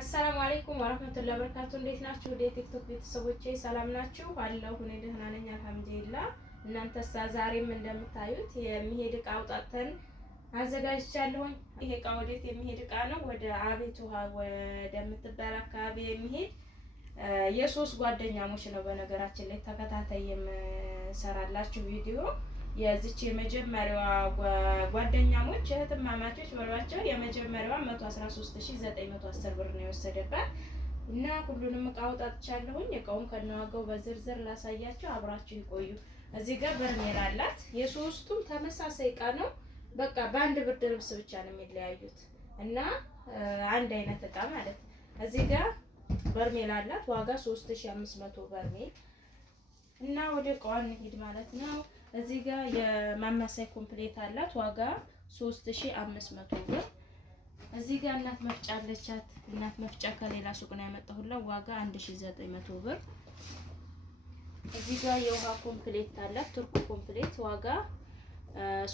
አሰላሙ አለይኩም ወራህመቱላሂ ወበረካቱ። እንዴት ናችሁ? ወደ ቲክቶክ ቤተሰቦቼ ሰላም ናችሁ? አለሁ እኔ ደህና ነኝ አልሐምዱሊላህ። እናንተሳ? ዛሬም እንደምታዩት የሚሄድ እቃ አውጣተን አዘጋጅቻለሁኝ። ይሄ እቃ ወዴት የሚሄድ እቃ ነው? ወደ አቤት ውሃ ወደምትባል አካባቢ የሚሄድ የሶስት ጓደኛሞች ነው። በነገራችን ላይ ተከታታይ የምሰራላችሁ ቪዲዮ የዚች የመጀመሪያዋ ጓደኛሞች እህትማማቾች በሏቸው። የመጀመሪያዋ 113910 ብር ነው የወሰደባት እና ሁሉንም እቃ አውጣጥቻለሁኝ። እቃውን ከነዋጋው በዝርዝር ላሳያችሁ፣ አብራችሁ ይቆዩ። እዚህ ጋር በርሜል አላት። የሶስቱም ተመሳሳይ እቃ ነው። በቃ በአንድ ብርድ ልብስ ብቻ ነው የሚለያዩት እና አንድ አይነት እቃ ማለት። እዚህ ጋር በርሜል አላት። ዋጋ 3500 በርሜል እና ወደ እቃዋ እንሂድ ማለት ነው። እዚህ ጋር የማማሳይ ኮምፕሌት አላት። ዋጋ 3500 ብር። እዚህ ጋር እናት መፍጫ አለቻት። እናት መፍጫ ከሌላ ሱቅ ነው ያመጣሁላት። ዋጋ 1900 ብር። እዚህ ጋር የውሃ ኮምፕሌት አላት። ቱርክ ኮምፕሌት ዋጋ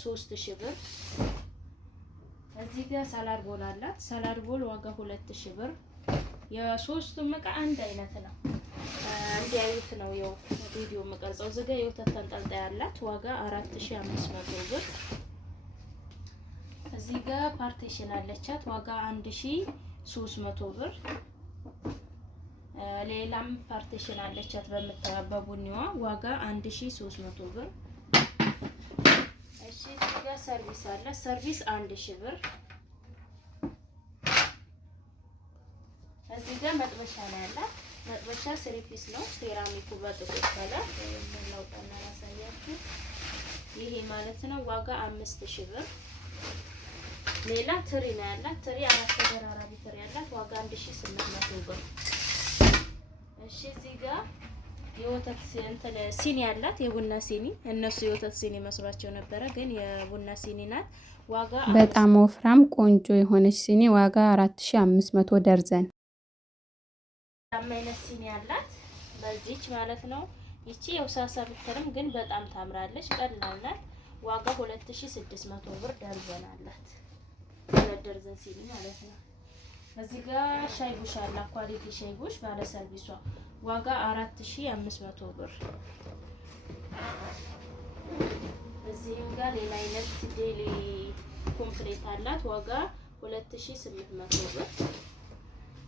3000 ብር። እዚህ ጋር ሳላድ ቦል አላት። ሳላድ ቦል ዋጋ 2000 ብር። የሶስቱም እቃ አንድ አይነት ነው። እንዲያዩት ነው የው ቪዲዮ መቀርጸው። እዚህ ጋር የወተት ተንጠልጣይ አላት። ዋጋ 4500 ብር። እዚህ ጋር ፓርቲሽን አለቻት። ዋጋ 1300 ብር። ሌላም ፓርቲሽን አለቻት በምትተባበቡኒዋ ዋጋ 1300 ብር። እሺ እዚህ ጋር ሰርቪስ አለ። ሰርቪስ 1000 ብር። እዚህ ጋር መጥበሻ ነው ያላት። መጥበሻ ስሪፒስ ነው። ሴራሚኩ በጥቁር ከለር ለውጣና ያሳያችሁ ይሄ ማለት ነው። ዋጋ 5000 ብር። ሌላ ትሪ ነው ያላት። ትሪ 4 ተደራራቢ ትሪ ያላት። ዋጋ 1800 ብር። እሺ እዚህ ጋር የወተት ሲኒ ያላት። የቡና ሲኒ። እነሱ የወተት ሲኒ መስሏቸው ነበረ፣ ግን የቡና ሲኒ ናት። ዋጋ በጣም ወፍራም ቆንጆ የሆነች ሲኒ ዋጋ 4500 ደርዘን። አይነት ሲኒ ያላት በዚች ማለት ነው። ይቺ የውሳሳ ብትርም ግን በጣም ታምራለች። ቀላል ናት። ዋጋ 2600 ብር ደርዘን አላት። ደርዘን ሲኒ ማለት ነው። እዚህ ጋር ሻይ ቡሽ አላት። ኳሊቲ ሻይ ቡሽ ባለ ሰርቪሷ ዋጋ 4500 ብር። እዚህም ጋር ሌላ አይነት ዴሊ ኮምፕሌት አላት። ዋጋ 2800 ብር።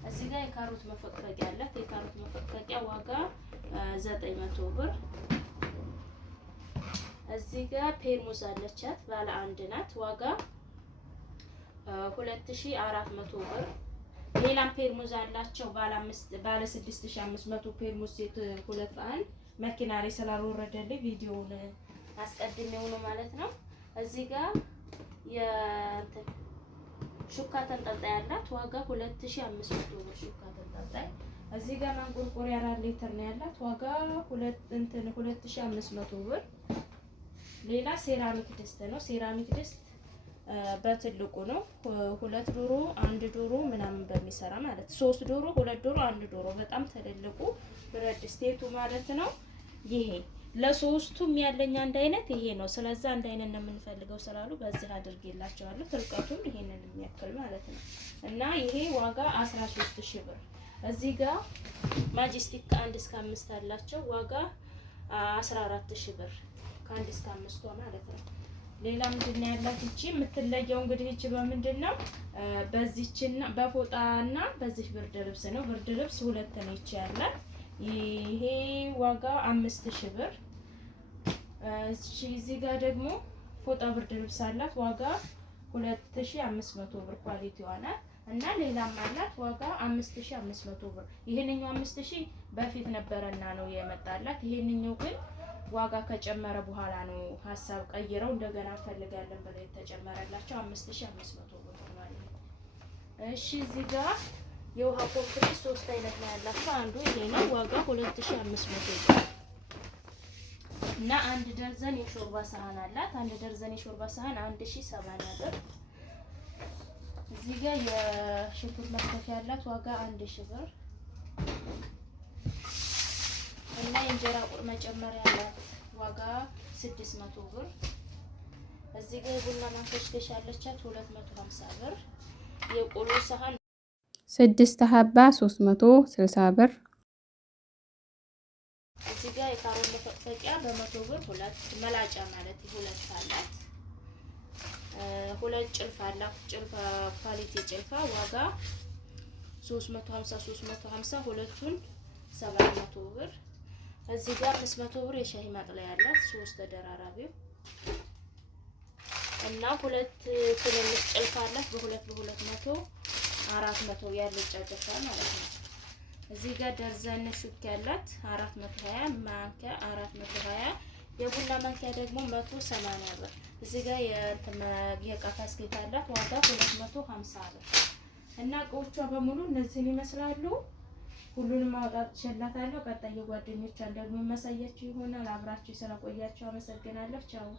እዚህ ጋር የካሮት መፈቅፈቂያ አላት። የካሮት መፈቅፈቂያ ዋጋ 900 ብር። እዚህ ጋር ፔርሙዝ አለቻት። ባለ አንድ ናት። ዋጋ 2400 ብር። ሌላም ፔርሙዝ አላቸው። ባለ 6500 ፔርሙዝ ሴት 2 በአንድ መኪና ላይ ስላልወረደልኝ ቪዲዮውን አስቀድሜው ነው ማለት ነው። እዚህ ጋር ሹካ ተንጠልጣይ ያላት። ዋጋ 2500 ብር ሹካ ተንጠልጣይ። እዚህ ጋር ማንቆርቆሪያ 4 ሊትር ነው ያላት። ዋጋ 2500 ብር። ሌላ ሴራሚክ ድስት ነው። ሴራሚክ ድስት በትልቁ ነው። 2 ዶሮ 1 ዶሮ ምናምን በሚሰራ ማለት 3 ዶሮ 2 ዶሮ 1 ዶሮ በጣም ትልልቁ ብረት ድስቴቱ ማለት ነው። ይሄ ለሶስቱም ያለኝ አንድ አይነት ይሄ ነው። ስለዚህ አንድ አይነት ነው የምንፈልገው ስላሉ በዚህ አድርጌላቸዋለሁ። ትልቀቱም ይሄንን የሚያክል ማለት ነው እና ይሄ ዋጋ 13000 ብር። እዚህ ጋር ማጂስቲክ ከ1 እስከ 5 አላቸው። ዋጋ 14000 ብር ከ1 እስከ 5 ማለት ነው። ሌላ ምንድነው ያላት? እቺ የምትለየው እንግዲህ እቺ በምንድነው? በዚህና በፎጣና በዚህ ብርድ ልብስ ነው። ብርድ ልብስ 2 ነው እቺ ያላት። ይሄ ዋጋ 5000 ብር። እዚህ ጋር ደግሞ ፎጣ ብርድ ልብስ አላት። ዋጋ 2500 ብር ኳሊቲዋ ናት እና ሌላም አላት። ዋጋ 5500 ብር። ይሄንኛው 5000 በፊት ነበረና ነው የመጣላት። ይሄንኛው ግን ዋጋ ከጨመረ በኋላ ነው ሀሳብ ቀይረው እንደገና ፈልጋለን ብለው የተጨመረላቸው 5500 ብር ማለት ነው። እሺ እዚህ ጋር የውሃ ኮምፕሌት 3 አይነት ነው ያላቸው። አንዱ ይሄ ነው። ዋጋ 2500 ብር እና 1 ደርዘን የሾርባ ሳህን አላት። 1 ደርዘን የሾርባ ሳህን 1070 ብር። እዚህ ጋር የሽንኩርት መክተፊያ ያላት። ዋጋ 1000 ብር እና የእንጀራ ቁር መጨመሪያ ያላት። ዋጋ 600 ብር። እዚህ ጋር የቡና ማንከሽከሽ ያለቻት 250 ብር። የቆሎ ሳህን 6 ሀባ 360 ብር። እዚህ ጋር የካሮት መፈቅፈቂያ በ100 ብር ሁለት መላጫ ማለት ሁለት አላት። ሁለት ጭልፋ አላት። ጭልፋ ኳሊቲ ጭልፋ ዋጋ 350 ሁለቱን 700 ብር። እዚህ ጋር 500 ብር የሻይ ማጥለያ ያላት 3 ተደራራቢው እና ሁለት ትንንሽ ጭልፋ አላት በ200 400 ያለች ጭልፋ ማለት ነው። እዚህ ጋር ደርዘን ሹክ ያላት 420 ማንኪያ 420 የቡና ማንኪያ ደግሞ 180 ብር። እዚህ ጋር የእቃ ባስኬት አላት ዋጋ 250 ብር እና እቃዎቿ በሙሉ እነዚህን ይመስላሉ። ሁሉንም አውጣቼላታለሁ። ቀጣይ ጓደኞቿን ደግሞ የማሳያችሁ ይሆናል። አብራችሁ ስለቆያችሁ አመሰግናለሁ። ቻው